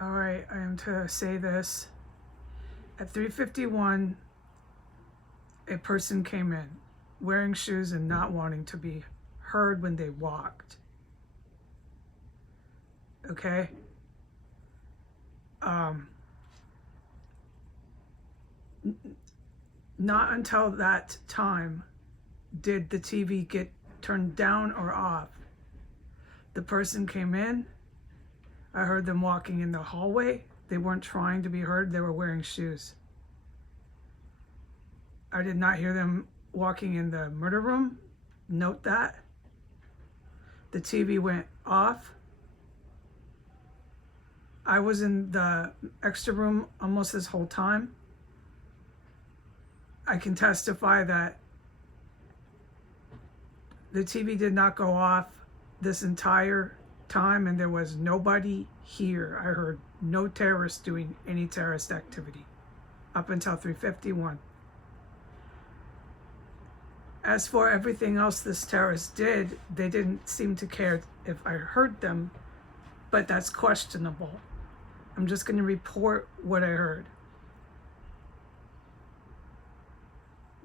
All right, I am to say this. At 3:51, a person came in wearing shoes and not wanting to be heard when they walked. Okay? Um, Not until that time did the TV get turned down or off. The person came in. I heard them walking in the hallway. They weren't trying to be heard. They were wearing shoes. I did not hear them walking in the murder room. Note that. The TV went off. I was in the extra room almost this whole time. I can testify that the TV did not go off this entire time, and there was nobody here. I heard no terrorists doing any terrorist activity up until 3:51. As for everything else this terrorist did, they didn't seem to care if I heard them, but that's questionable. I'm just going to report what I heard.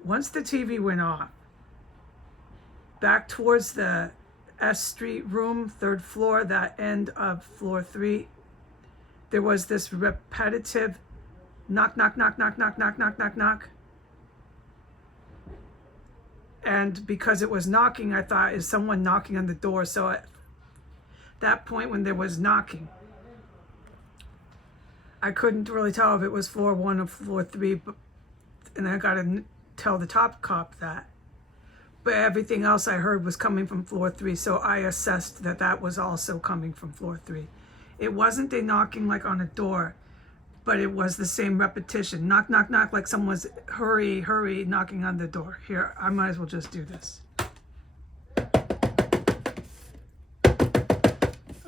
Once the TV went off, back towards the S Street room, 3rd floor, that end of floor 3, there was this repetitive knock, knock, knock, knock, knock, knock, knock, knock, knock. And because it was knocking, I thought, is someone knocking on the door? So at that point when there was knocking, I couldn't really tell if it was floor 1 or floor 3, and I got to tell the top cop that. But everything else I heard was coming from floor 3, so I assessed that that was also coming from floor 3. It wasn't a knocking like on a door, but it was the same repetition. Knock, knock, knock, like someone's hurry, hurry, knocking on the door. Here, I might as well just do this.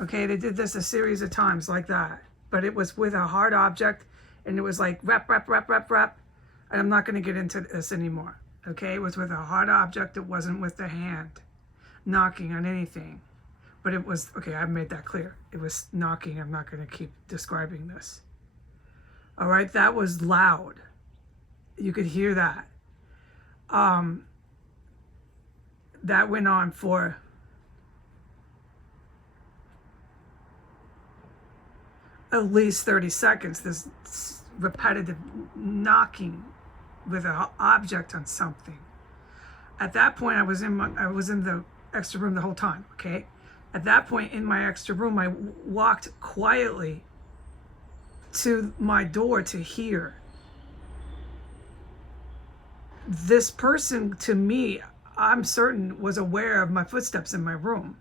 Okay, they did this a series of times like that, but it was with a hard object, and it was like rap, rap, rap, rap, rap. And I'm not going to get into this anymore. Okay, it was with a hard object. It wasn't with the hand knocking on anything. But it was, okay, I've made that clear. It was knocking. I'm not going to keep describing this. All right, that was loud. You could hear that. That went on for at least 30 seconds, this repetitive knocking with an object on something. At that point, I was in the extra room the whole time, okay? At that point in my extra room, I walked quietly to my door to hear. This person, to me, I'm certain, was aware of my footsteps in my room.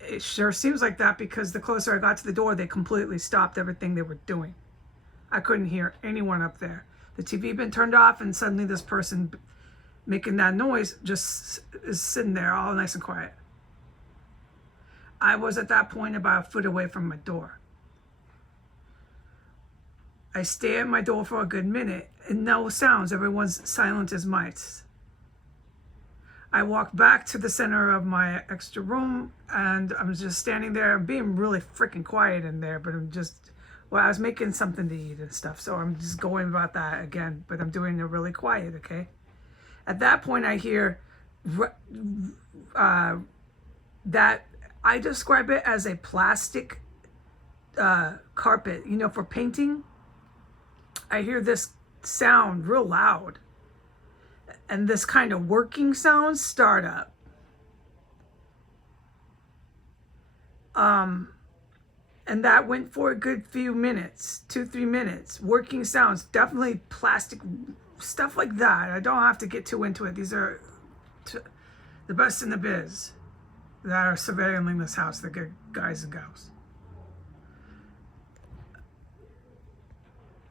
It sure seems like that, because the closer I got to the door, they completely stopped everything they were doing. I couldn't hear anyone up there. The TV had been turned off, and suddenly this person making that noise just is sitting there all nice and quiet. I was at that point about a foot away from my door. I stay at my door for a good minute, and no sounds. Everyone's silent as mice. I walked back to the center of my extra room, and I'm just standing there. I'm being really freaking quiet in there, but I was making something to eat and stuff, so I'm just going about that again, but I'm doing it really quiet, okay? At that point, I hear that I describe it as a plastic carpet, for painting. I hear this sound real loud, and this kind of working sound start up. And that went for a good few minutes, 2-3 minutes. Working sounds, definitely plastic, stuff like that. I don't have to get too into it. These are the best in the biz that are surveilling this house, the good guys and gals.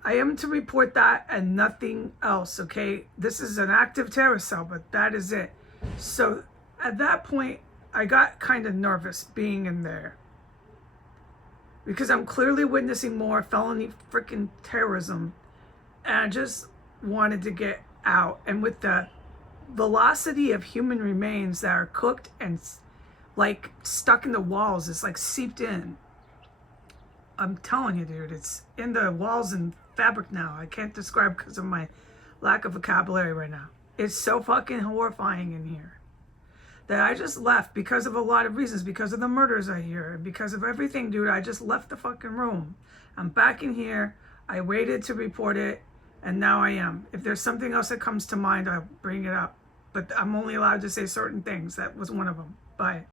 I am to report that and nothing else, okay? This is an active terrorist cell, but that is it. So at that point, I got kind of nervous being in there, because I'm clearly witnessing more felony freaking terrorism, and I just wanted to get out. And with the velocity of human remains that are cooked and like stuck in the walls, it's like seeped in. I'm telling you, dude, it's in the walls and fabric now. I can't describe because of my lack of vocabulary right now. It's so fucking horrifying in here that I just left because of a lot of reasons, because of the murders I hear, and because of everything, dude. I just left the fucking room. I'm back in here. I waited to report it, and now I am. If there's something else that comes to mind, I'll bring it up. But I'm only allowed to say certain things. That was one of them. Bye.